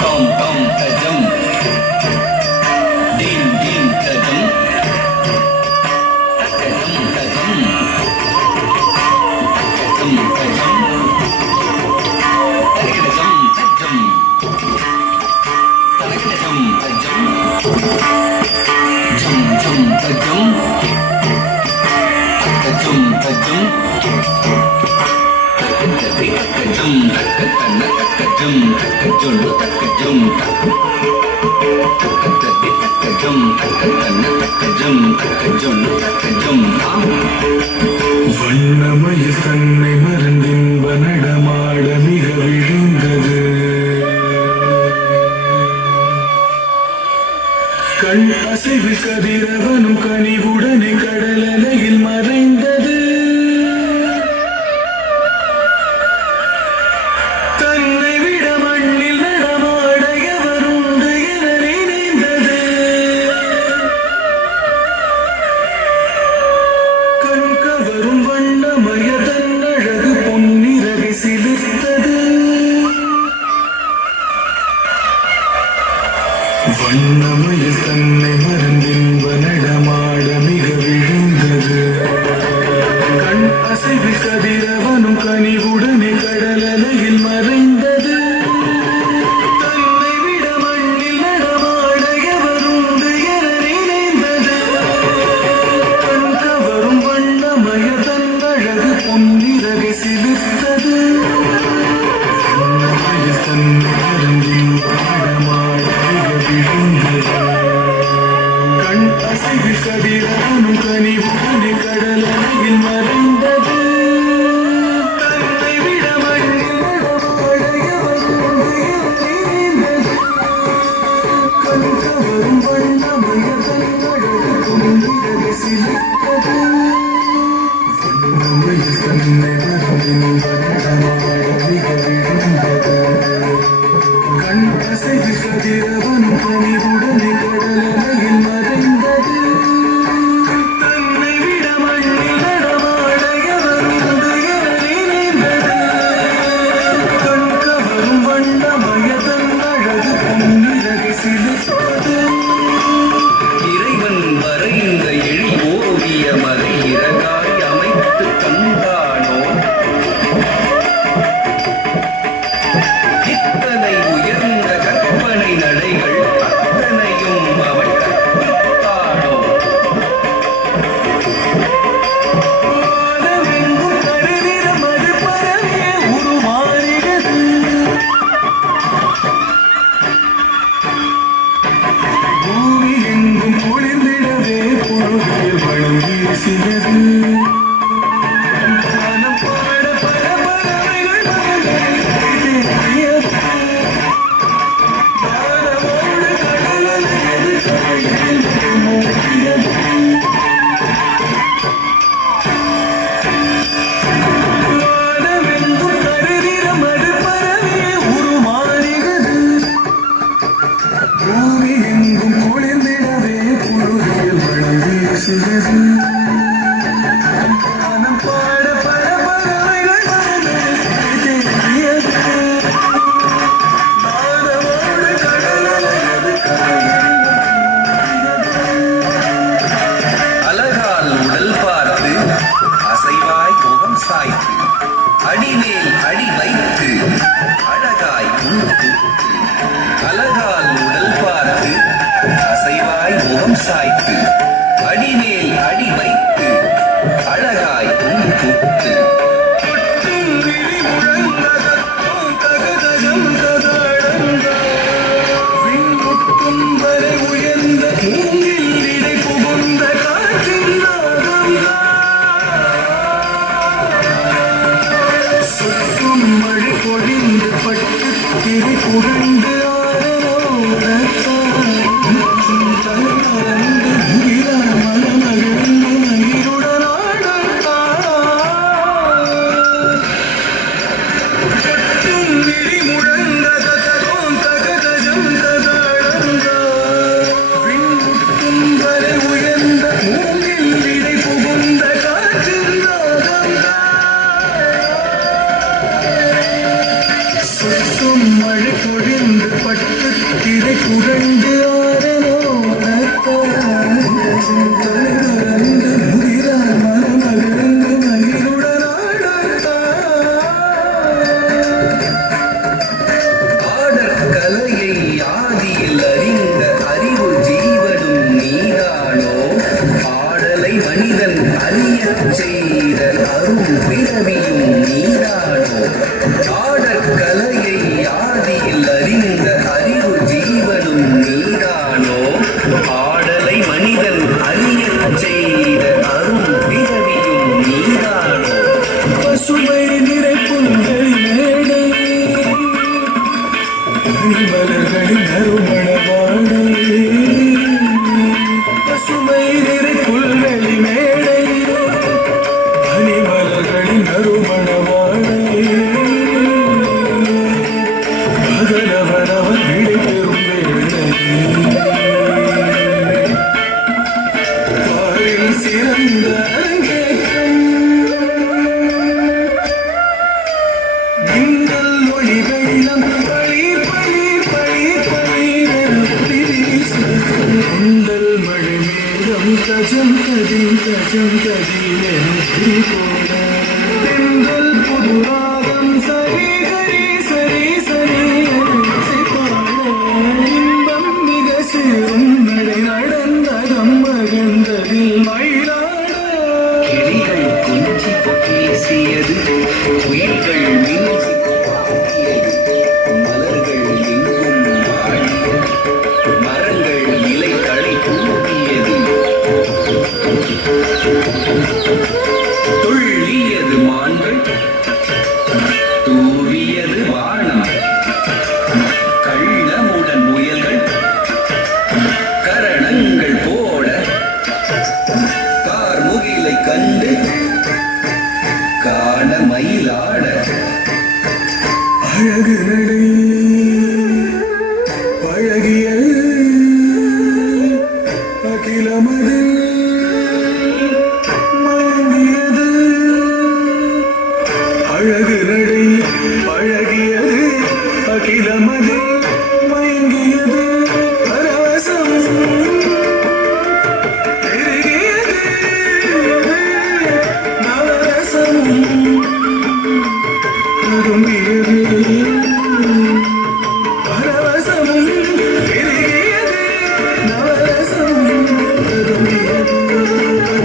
tom tom tajam dim dim tajam tajam tajam tajam tajam tajam tajam tajam tajam jum jum tajam tajam tajam takajum takatana takajum takajun takajum takajum takatana takajum takajun takajum வண்ணமயில் தன்னை மறந்தின்ப நடமாட மிக விழுந்தது கண் அசைவு கதிரவனும் கனிவுடனே கடலலையில் மறைந்தது தன்னை விட மண்ணில் நடமாட எவருண்டு என நினைந்தது கண் கவரும் வண்ணமய தன்னழகு பொன்னிறகை சிலிர்த்தது வண்ணமயில் தன்னை மறந்தின்ப நடமாட மிக விழுந்தது கண் அசைவு கதிரவனும் கனிவுடனே கடலலையில் மறைந்தது தன்னை விட மண்ணில் நடமாட எவருண்டு என நினைந்தது கண் கவரும் வண்ணமய தன்னழகு பொன்னிறகை சிலிர்த்தது வண்ணமயில் தன்னை மறந்தின்ப நடமாட கண் அசைவு கதிரவனும் கனிவுடனே கடலலையில் மறைந்தது தன்னை விட மண்ணில் நடமாட எவருண்டு என நினைந்தது கண் கவரும் வண்ணமய தன்னழகு பொன்னிறகை சிலிர்த்தது வண்ணமயில் தன்னை மறந்தின்ப நடமாட மிக விழுந்தது கண் அசைவு கதிரவனும் கனிவுடனே கடலலையில் மறைந்தது தன்னை விட மண்ணில் நடமாட எவருண்டு என நினைந்தது கண் கவரும் வண்ணமய தன்னழகு பொன்னிறகை சிலிர்த்தது இறைவன் வரைந்த எழி ஓவியம் அதை இறகாய் அமைத்து தந்தானோ இத்தனை உயர்ந்த கற்பனை நடைகள் அத்தனையும் அவள் கற்பித்தானோ வானமெங்கும் கருநிறம் அது பரவிய உருமாறியது பூமி எங்கும் குளிர்ந்திடவே பொழுதில் வளம் வீசியது வானம் பாட பல பறவைகள் தேடியது. வானமோடு கடலலையது கரையில் மூடியது. வானமெங்கும் கருநிறம் அது பரவிய உருமாறியது பூமி எங்கும் குளிர்ந்திடவே பொழுதில் வளம் வீசியது வானம் பாட பல பறவைகள் தேடியது. வானமோடு கடலலையது கரையில் அழகால் உடல் பார்த்து அசைவாய் முகம் சாய்த்து அடிமேல் அடி வைத்து அழகாய் உண்டு அழகால் உடல் பார்த்து அசைவாய் முகம் சாய்த்து அடிமேல் அடி வைத்து அழகாய் உண்டு கொட்டும் விழி முழங்கதத்தும் தகதகம் ததாடங்க. விண்முட்டும் வரை உயர்ந்த மூங்கில் இடை புகுந்த காற்றின் நாதம்தான். சுற்றும் மழை பொழிந்து பட்டு திரை புரண்டு ஆடலோடத்தான். முற்றும் தளர்ந்து உயிரான மனமகிழ்ந்து மகிழுடன் ஆடத்தான். கொட்டும் விழி முழங்கதத்தும் தகதகம் ததாடங்க. விண்முட்டும் வரை உயர்ந்த மூங்கில் இடை புகுந்த காற்றின் நாதம்தான். பசும் மழை பொழிந்து பட்டு திரை புரண்டு ஆரனோ மனமகிழ்ந்து பாடற் கலையை ஆதியில் அறிந்த அறிவு ஜீவனும் நீதானோ பாடலை மனிதன் அறியச் செய்த அரும் பிறவியும் நீதானோ பாடற் கலையை ஆதியில் அறிந்த அறிவு ஜீவனும் நீதானோ பாடலை மனிதன் அறியச் செய்த அரும் பிறவியும் நீதானோ பசுமை நிறை புல்வெளி மேடை மலர்களின் நறுமண வாடை பசுமை நிறை புல்வெளி மேடை மலர்களின் நறுமண வாடை அகலவனவன் விடை பெறும் வேளை பாரில் சிறந்த அரங்கேற்றம் மின்னல் ஒளி வெள்ளம் பளிர் பளிர் பளிர் பளிர் வீசு. கொண்டல் மழை மேகம் கஜம் கதிம் என போட தென்றல் புது ராகம் சரி கரி சரி சரி என இசைப்பாட. இன்பம் மிக சேரும் நடை நடந்தகம் மகந்ததில் மயிலாட கிளிகள் கொஞ்சி பேசியது குயில்கள் மிஞ்சி பாடியது மலர்கள் எங்கும் வாடிய மரங்கள் இலைகளை தூவியது துள்ளியது மான்கள் தூவியது வானம் கள்ளமுடன் முயல்கள் கரணங்கள் போட கார்முகிலை கண்டு காண மயிலாட அழகு நடை பழகிய அகிலமதில் மயங்கியது அழகு நடை பழகியது அகிலமதில் மயங்கியது பரவசம் பெருகியது நவரசம் ததும்பியது பரவசம் பெருகியது நவரசம் ததும்பியது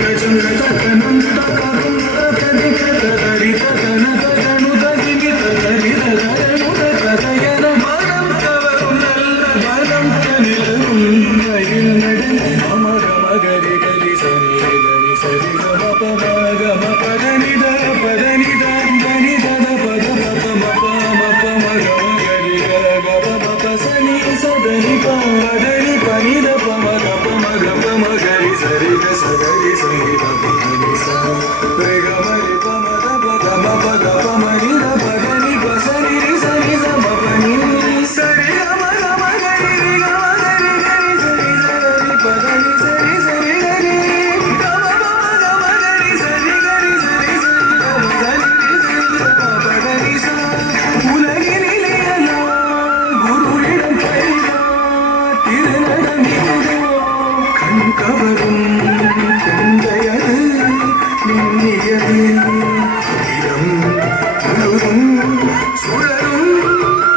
கஜம் தகனம் தகரும் தகதி தகரி தகன தகனு தகினி தகரி தகரனு தகயன மனம் கவரும் நல்ல மனம் கனிலும் மயில் நடை அமர மகரி கரி சரி கரி சரி கம பம கம பதனி தர பதனி தம் தனி தத பத பப மப மப மக மகரி கர கப பப சனி சதனி பதனி பனி த பம கப மக பம கரி சரி க சகரி சரி பப மனி ச re க மரி பம த பத மப கப மரி த பதனி பசனி ரி சனி த மப நி சரி க மக மகரி ரி க மகரி கரி சரி சரி பதனி சரி சரி கரி கம பம க மகரி சரி கரி சரி சரி பம சரி ரி சரி பம பதனி ச உலகினிலே குருவிடம் பயிரா திருநடமிதுவோ கண் கவரும் குந்தையது மின்னியது இடம் முழுதும் சுழலும்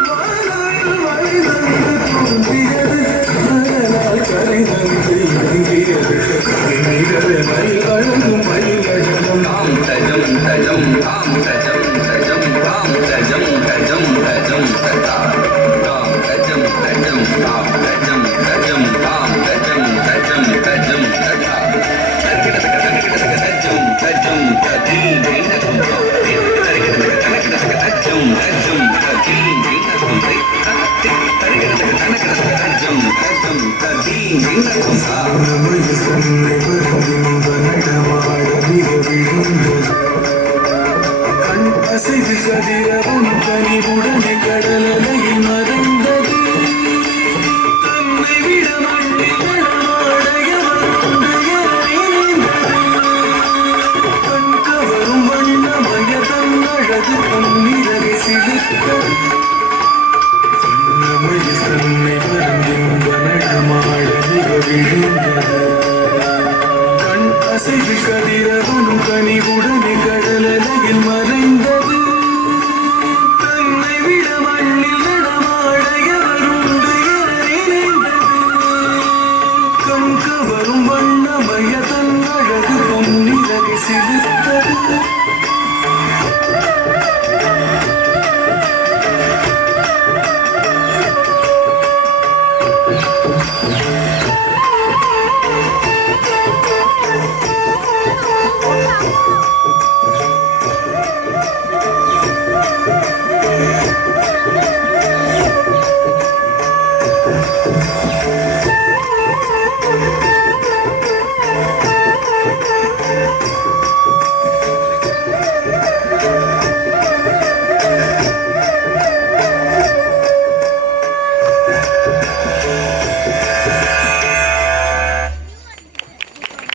வானவில் வழிதந்து தோன்றியது காதலால் கரைதந்து இறங்கியது கவிஞர் மயில் அழகும் மயில் அழகும் தாம் தஜம் தஜம் தாம் தஜம் தஜம் தாம் தஜம் தஜம் தஜம் தஜா தாம் தஜம் தஜம் தாம் தஜம் தஜம் தாம் தஜம் தஜம் தஜம் தஜா தர்கிடதக தஜம் தஜம் தஜி வினகும் தர்கிடதக தஜம் தஜம் தஜி வினகும் தர்கிடதக தஜம் தஜம் தஜி வினகும்